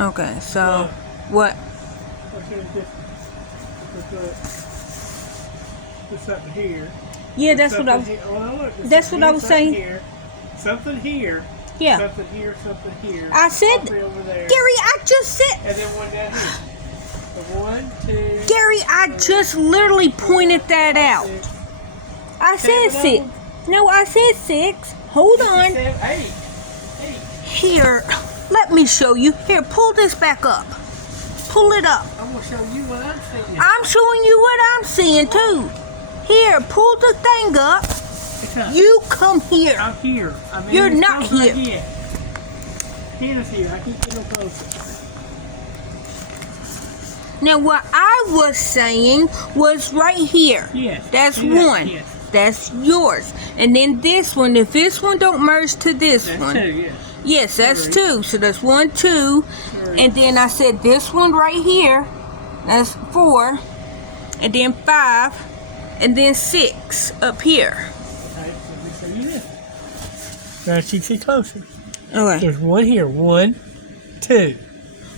Okay, so what? This up here. Yeah, that's what I was. That's what I was saying. Here, something here. Yeah. Something here. Something here. I said, over there. Gary, I just said. And then one down here. So 1, 2. Gary, I just literally pointed that out. 6. I said 6. No, I said 6. Hold on. 7, 8. Here, let me show you. Here, pull this back up. Pull it up. I'm gonna show you what I'm seeing. I'm showing you what I'm seeing too. Here, pull the thing up. You come here. I'm here. You're not here. Hannah's here. I keep getting closer. Now, what I was saying was right here. Yes. That's one. Yes. That's yours. And then this one, if this one don't merge to this one. That's 2, yes. Yes, that's 2. So that's 1, 2. And then I said this one right here. That's 4. And then 5. And then 6 up here. Okay, let me show you this. Now you see closer. Okay. There's one here. 1, 2.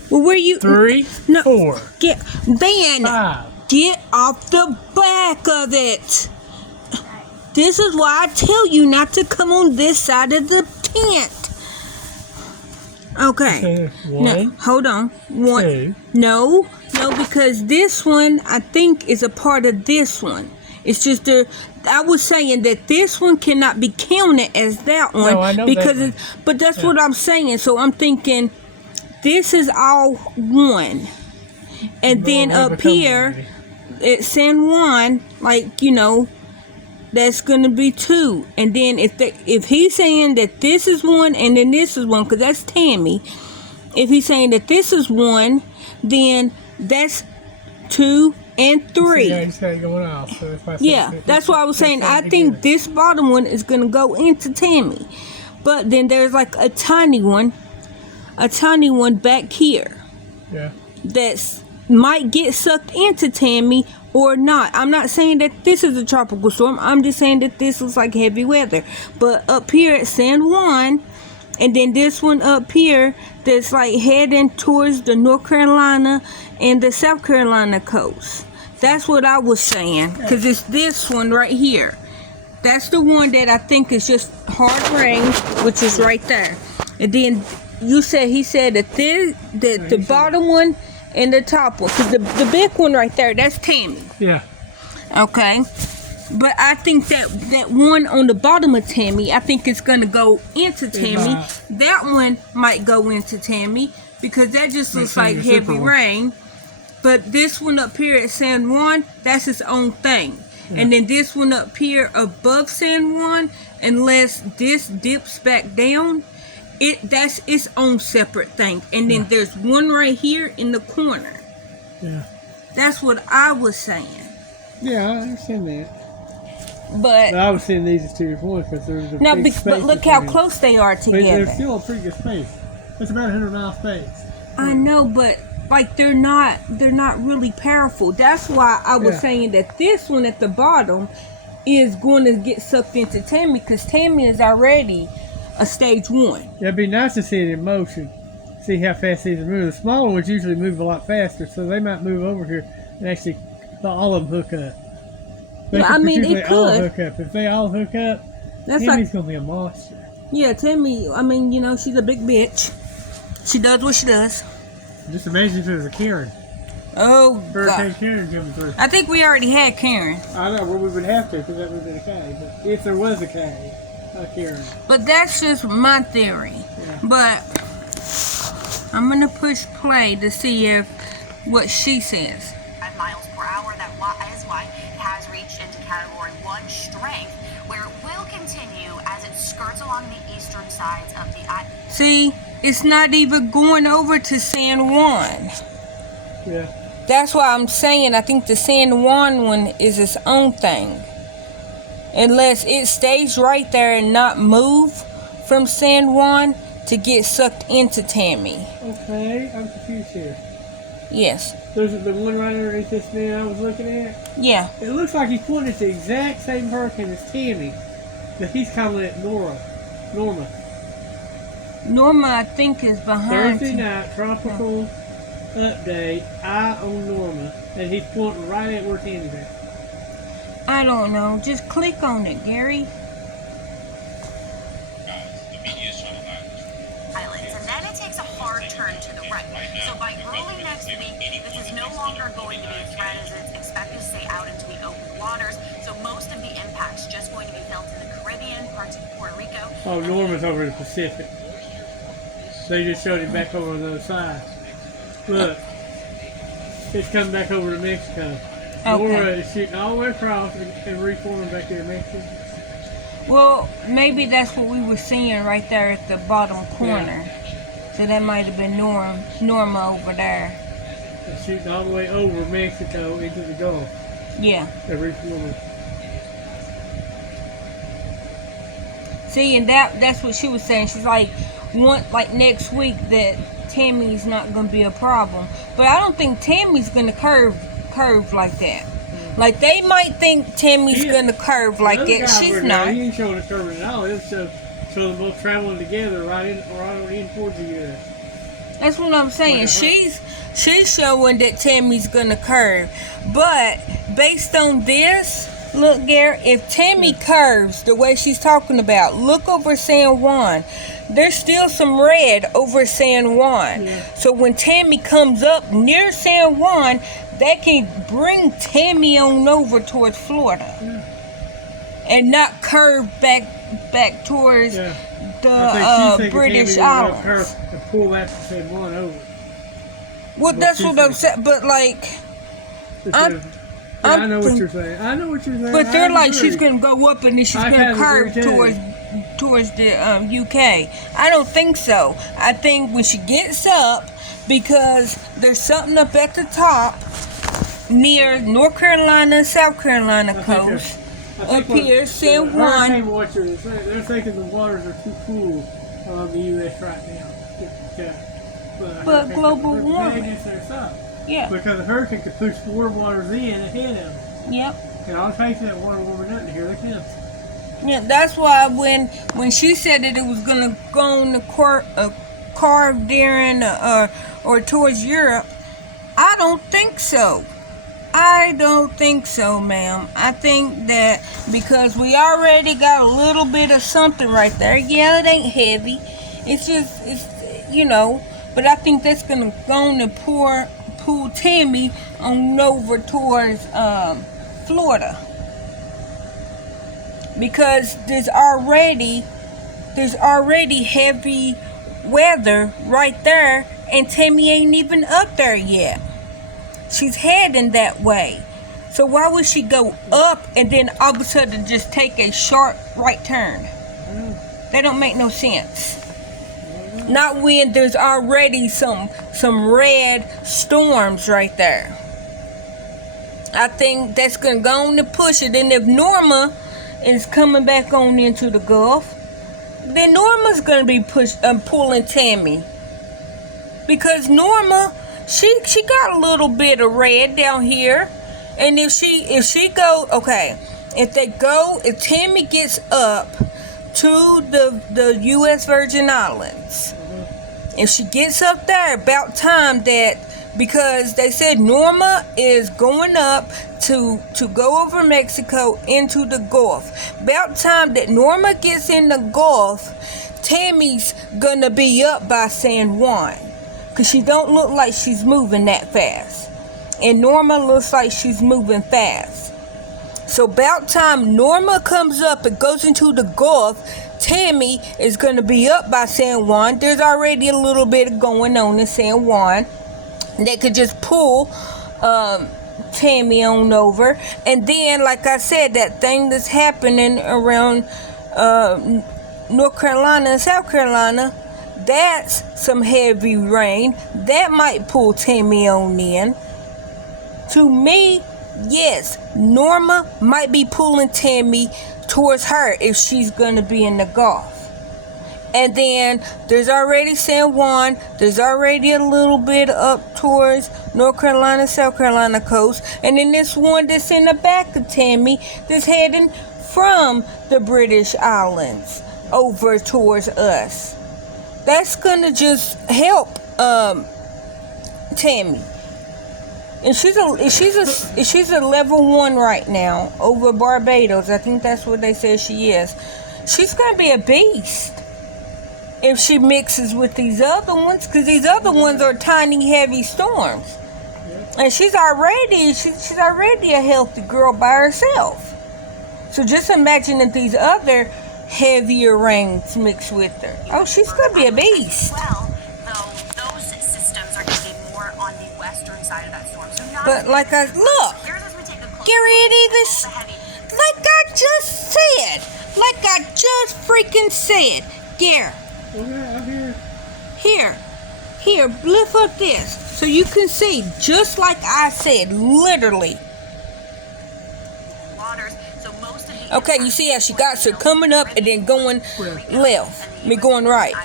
Well, where you? 3, no, 4. Get Ben. 5. Get off the back of it. This is why I tell you not to come on this side of the tent. Okay. One, no, hold on. 1. 2. No, because this one I think is a part of this one. It's just I was saying that this one cannot be counted as that one. No, I know because that one. But that's what I'm saying. So I'm thinking this is all 1, and then up here at San Juan, like that's gonna be 2. And then if he's saying that this is 1 and then this is 1, because that's Tammy. If he's saying that this is 1, then that's 2 and 3. Yeah, he's got it going off. So that's why I was saying I think this bottom one is gonna go into Tammy, but then there's like a tiny one back here. Yeah. That's might get sucked into Tammy or not. I'm not saying that this is a tropical storm. I'm just saying that this looks like heavy weather. But up here at San Juan, and then this one up here that's like heading towards the North Carolina and the South Carolina coast. That's what I was saying, because it's this one right here. That's the one that I think is just hard rain, which is right there. And then he said that the bottom one and the top one, because the big one right there, that's Tammy. Yeah. Okay. But I think that one on the bottom of Tammy, I think it's going to go into Tammy. That one might go into Tammy because that just looks like heavy rain. But this one up here at San Juan, that's its own thing. Yeah. And then this one up here above San Juan, unless this dips back down, that's its own separate thing. And then there's one right here in the corner. Yeah. That's what I was saying. Yeah, I understand that. But I was seeing these as 2 different ones because there's a big space. But look how close they are together. But they're still a pretty good space. It's about 100-mile space. I know, but like they're not really powerful. That's why I was saying that this one at the bottom is going to get sucked into Tammy, because Tammy is already a stage 1. It'd be nice to see it in motion. See how fast these are moving. The smaller ones usually move a lot faster, so they might move over here and actually all of them hook up. Yeah, I mean, it could. All hook up. If they all hook up, Tammy's going to be a monster. Yeah, Tammy, I mean, she's a big bitch. She does what she does. Just imagine if it was a Karen. Oh, Hurricane God. Karen coming through. I think we already had Karen. I know, well, we would have to, because that would have been a K. But if there was a K, a Karen. But that's just my theory. Yeah. But I'm going to push play to see what she says. 5 miles per hour, that is why it has reached into Category 1 strength, where it will continue as it skirts along the eastern sides of the island. See, it's not even going over to San Juan. Yeah. That's why I'm saying I think the San Juan one is its own thing. Unless it stays right there and not move from San Juan to get sucked into Tammy. Okay, I'm confused here. Yes. There's the one right underneath this man I was looking at. Yeah. It looks like he's pointing at the exact same hurricane as Tammy, that he's calling it Norma. Norma, I think, is behind. Thursday night, tropical update, eye on Norma. And he's pointing right at where Tammy's at. I don't know. Just click on it, Gary. Islands, and then it takes a hard turn to the right. So by early next week, this is no longer going to be a threat as it's expected to stay out into the open waters. So most of the impact's just going to be felt in the Caribbean, parts of Puerto Rico. Oh, Norma's over in the Pacific. They just showed him back over on the other side. Look, it's coming back over to Mexico. Norma is shooting all the way across and reforming back there in Mexico. Well, maybe that's what we were seeing right there at the bottom corner. Yeah. So that might have been Norma over there. They're shooting all the way over Mexico into the Gulf. Yeah. They're reforming. See, and that's what she was saying. She's like, next week that Tammy's not going to be a problem. But I don't think Tammy's going to curve like that. Like, they might think Tammy's going to curve like that. She's not. He ain't showing a curve at all. It's show them both traveling together right in towards the U.S. That's what I'm saying. She's showing that Tammy's going to curve. But based on this, look, Gary, if Tammy curves the way she's talking about, look over San Juan. There's still some red over San Juan. Yeah. So when Tammy comes up near San Juan, that can bring Tammy on over towards Florida. Yeah. And not curve back towards the British Islands. Curve and pull that San Juan over. Well, that's what I'm saying. But, like, I know what you're saying. I know what you're saying. But they're like, she's going to go up and then she's going to curve towards the UK. I don't think so. I think when she gets up, because there's something up at the top near North Carolina and South Carolina coast. Up here, San Juan. Hurricane watchers, they're thinking the waters are too cool along the U.S. right now. But global warming. Yeah. Because the hurricane could push warm waters in ahead of them. Yep. And I'll take that water warming up to here they come. Yeah, that's why when she said that it was gonna go on the carve during or towards Europe, I don't think so. I don't think so, ma'am. I think that because we already got a little bit of something right there. Yeah, it ain't heavy. It's but I think that's gonna go on and pull Tammy on over towards Florida. Because there's already heavy weather right there, and Tammy ain't even up there yet. She's heading that way. So why would she go up and then all of a sudden just take a sharp right turn? That don't make no sense. Not when there's already some red storms right there. I think that's gonna go on to push it. And if Norma is coming back on into the Gulf, then Norma's gonna be pulling Tammy, because Norma, she got a little bit of red down here, and if Tammy gets up to the U.S. Virgin Islands, if she gets up there, about time that, because they said Norma is going up to go over Mexico into the Gulf. About time that Norma gets in the Gulf, Tammy's gonna be up by San Juan, because she don't look like she's moving that fast, and Norma looks like she's moving fast. So about time Norma comes up and goes into the Gulf, Tammy is gonna be up by San Juan. There's already a little bit going on in San Juan. They could just pull Tammy on over. And then, like I said, that thing that's happening around North Carolina and South Carolina, that's some heavy rain. That might pull Tammy on in. To me, yes, Norma might be pulling Tammy towards her if she's going to be in the Gulf. And then there's already San Juan. There's already a little bit up towards North Carolina, South Carolina coast. And then this one that's in the back of Tammy that's heading from the British Islands over towards us. that's gonna just help Tammy. And she's a level 1 right now over Barbados. I think that's what they say she is. She's gonna be a beast if she mixes with these other ones, because these other ones are tiny, heavy storms. And she's already a healthy girl by herself. So just imagine if these other heavier rains mix with her. Oh, she's gonna be a beast. Well, though those systems are going to be more on the western side of that storm. So not But like look, here's as we take a closer Gary, it look even, at all the heavy. like I just said, like I just freaking said, Gary. Okay, I'm Here, here. lift up this so you can see, just like I said, literally. Waters, so most of the Okay, you see how she got her coming up and then going left, going right.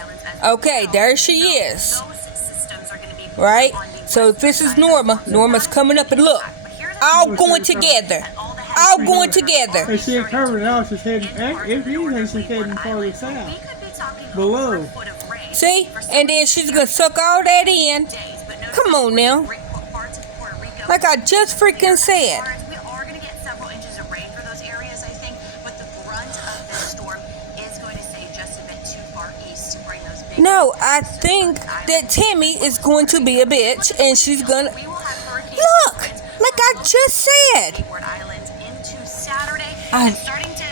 Okay, there she is, those systems are going to be right? on the So if this is Norma, Norma's coming up and look, all going together, all going together. Hey, she ain't covered at all. She's heading, if anything, she's heading farther south. Below. See? And then she's gonna suck all that in. Come on now. Like I just freaking said. We are going to get several inches of rain for those areas, I think, but the brunt of this storm is going to stay just a bit too far east to bring those big. No, I think that Tammy is going to be a bitch and she's gonna We will have hurricane look, winds like I just said. Leeward Islands into Saturday. I- and starting to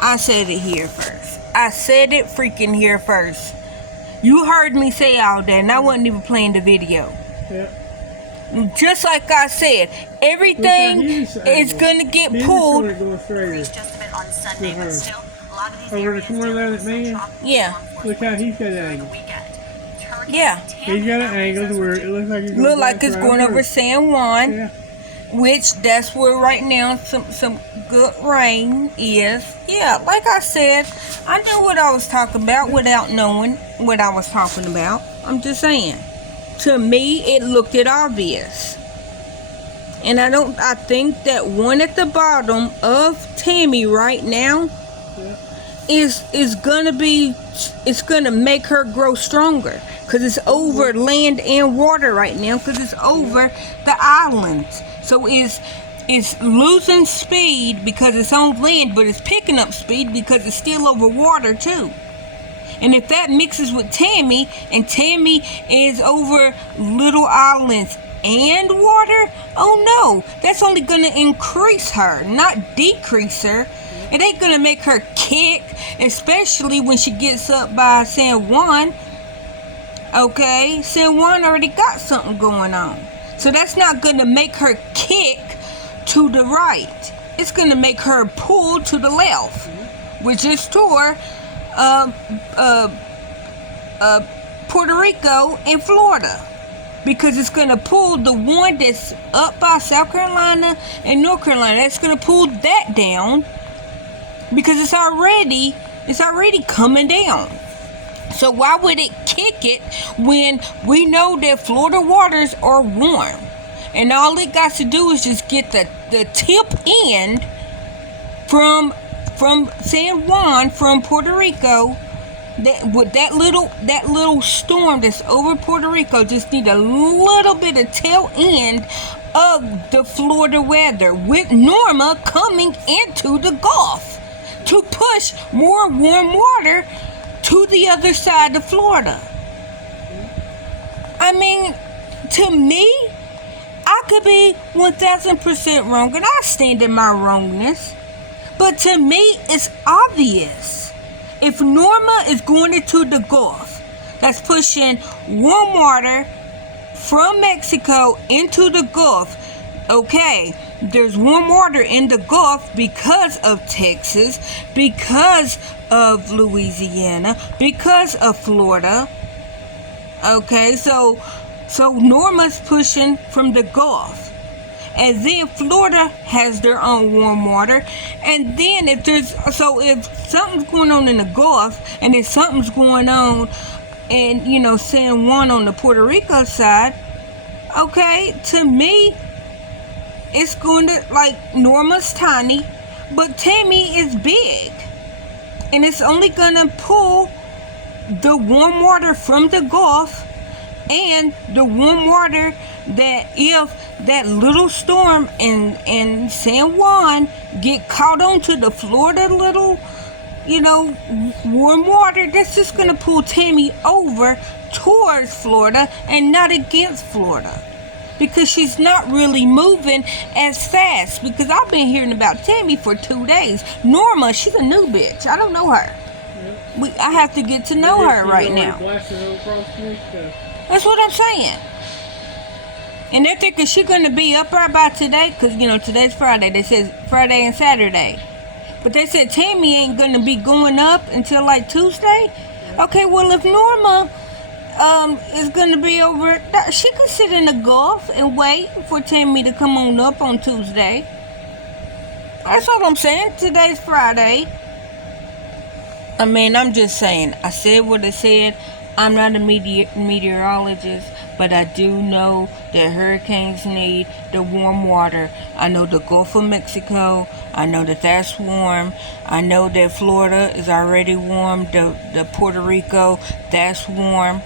I said it here first. I said it freaking here first. You heard me say all that, and I wasn't even playing the video. Yeah. Just like I said, everything is gonna get pulled. Going straighter. increase just a bit on Sunday, but still a lot of these Over the areas corner there that still man? drop Yeah. storm Look how force he's got an during the angle. weekend. Turkey, Yeah. Tammy He's got an County angle says to where we're it looks like he's Look like it's going over San Juan, Yeah. which that's where right now some good rain is. Yeah, like I said, I knew what I was talking about without knowing what I was talking about. I'm just saying. To me, it looked it obvious. And I think that one at the bottom of Tammy right now is gonna be, it's gonna make her grow stronger, because it's over land and water right now, because it's over the islands. So it's losing speed because it's on land, but it's picking up speed because it's still over water too. And if that mixes with Tammy, and Tammy is over little islands and water, oh no, that's only gonna increase her, not decrease her. It ain't gonna make her kick, especially when she gets up by San Juan. Okay, San Juan already got something going on. So that's not gonna make her kick to the right. It's gonna make her pull to the left, which is toward Puerto Rico and Florida. Because it's gonna pull the one that's up by South Carolina and North Carolina. That's gonna pull that down, because it's already coming down. So why would it kick it when we know that Florida waters are warm? And all it got to do is just get the tip end from San Juan, from Puerto Rico. That with that little storm that's over Puerto Rico, just need a little bit of tail end of the Florida weather, with Norma coming into the Gulf to push more warm water to the other side of Florida. I mean, to me, I could be 1,000% wrong, and I stand in my wrongness. But to me, it's obvious. If Norma is going into the Gulf, that's pushing warm water from Mexico into the Gulf. Okay, there's warm water in the Gulf because of Texas, because of Louisiana, because of Florida. Okay, so Norma's pushing from the Gulf. And then Florida has their own warm water. And then if something's going on in the Gulf, and if something's going on in, San Juan on the Puerto Rico side, okay, to me, it's going to, like, Norma's tiny, but Tammy is big. And it's only going to pull the warm water from the Gulf and the warm water that if that little storm in San Juan get caught onto the Florida little, warm water, that's just going to pull Tammy over towards Florida and not against Florida. Because she's not really moving as fast. Because I've been hearing about Tammy for 2 days. Norma, she's a new bitch. I don't know her. Yeah. I have to get to know her right now. That's what I'm saying. And they're thinking she's going to be up there by today. Because, today's Friday. They said Friday and Saturday. But they said Tammy ain't going to be going up until like Tuesday. Okay, well, if Norma is going to be over, she could sit in the Gulf and wait for Tammy to come on up on Tuesday. That's all I'm saying. Today's Friday. I mean, I'm just saying. I said what I said. I'm not a meteorologist, but I do know that hurricanes need the warm water. I know the Gulf of Mexico. I know that that's warm. I know that Florida is already warm. The Puerto Rico, that's warm.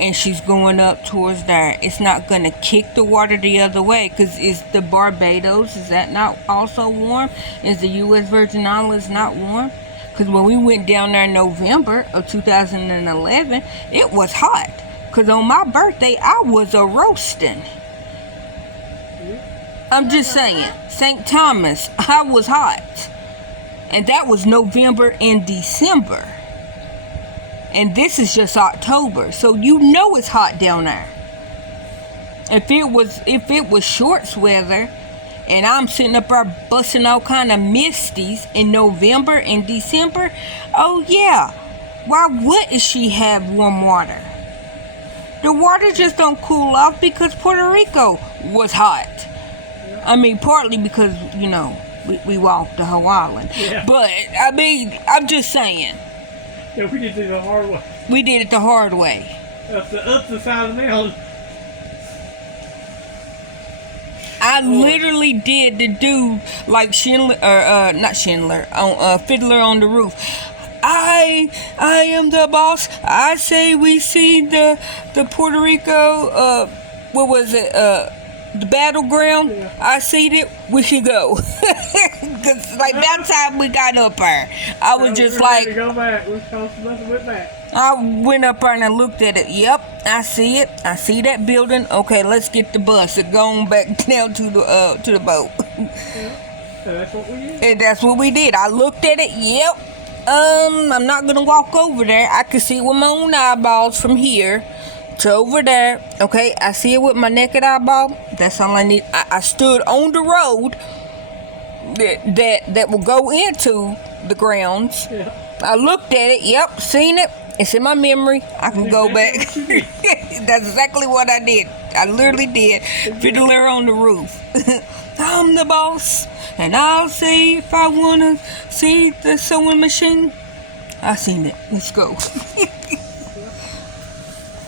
And she's going up towards there. It's not going to kick the water the other way, because is the Barbados, is that not also warm? Is the U.S. Virgin Islands not warm? Because when we went down there in November of 2011, it was hot. Because on my birthday, I was a roasting. I'm just saying, St. Thomas, I was hot. And that was November and December. And this is just October, so it's hot down there. If it was shorts weather, and I'm sitting up there busting all kind of misties in November and December, oh yeah, why wouldn't she have warm water? The water just don't cool off because Puerto Rico was hot. I mean, partly because we walked the whole island, but I mean, I'm just saying. Yeah, we did it the hard way. We did it the hard way. Up the side of the mountain. I literally did the dude like Schindler, or not Schindler, on Fiddler on the Roof. I am the boss. I say we see the Puerto Rico. What was it? The battleground. Yeah. I seen it. We should go. Cause like that time we got up there, I was just like, go back. We went back. I went up there and I looked at it. Yep, I see it. I see that building. Okay, let's get the bus and go on back down to the boat. Yeah. So that's what we did. And that's what we did. I looked at it. Yep. I'm not gonna walk over there. I can see it with my own eyeballs from here to over there. Okay, I see it with my naked eyeball. That's all I need. I stood on the road that will go into the grounds. Yeah. I looked at it. Yep, seen it. It's in my memory. I can go back. That's exactly what I did. I literally did. Fiddler on the Roof. I'm the boss, and I'll see if I wanna see the sewing machine. I seen it. Let's go.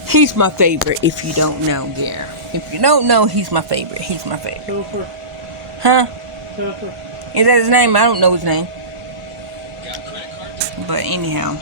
He's my favorite. If you don't know, Gary. If you don't know, he's my favorite. He's my favorite. Topher. Huh? Topher. Is that his name? I don't know his name. But anyhow.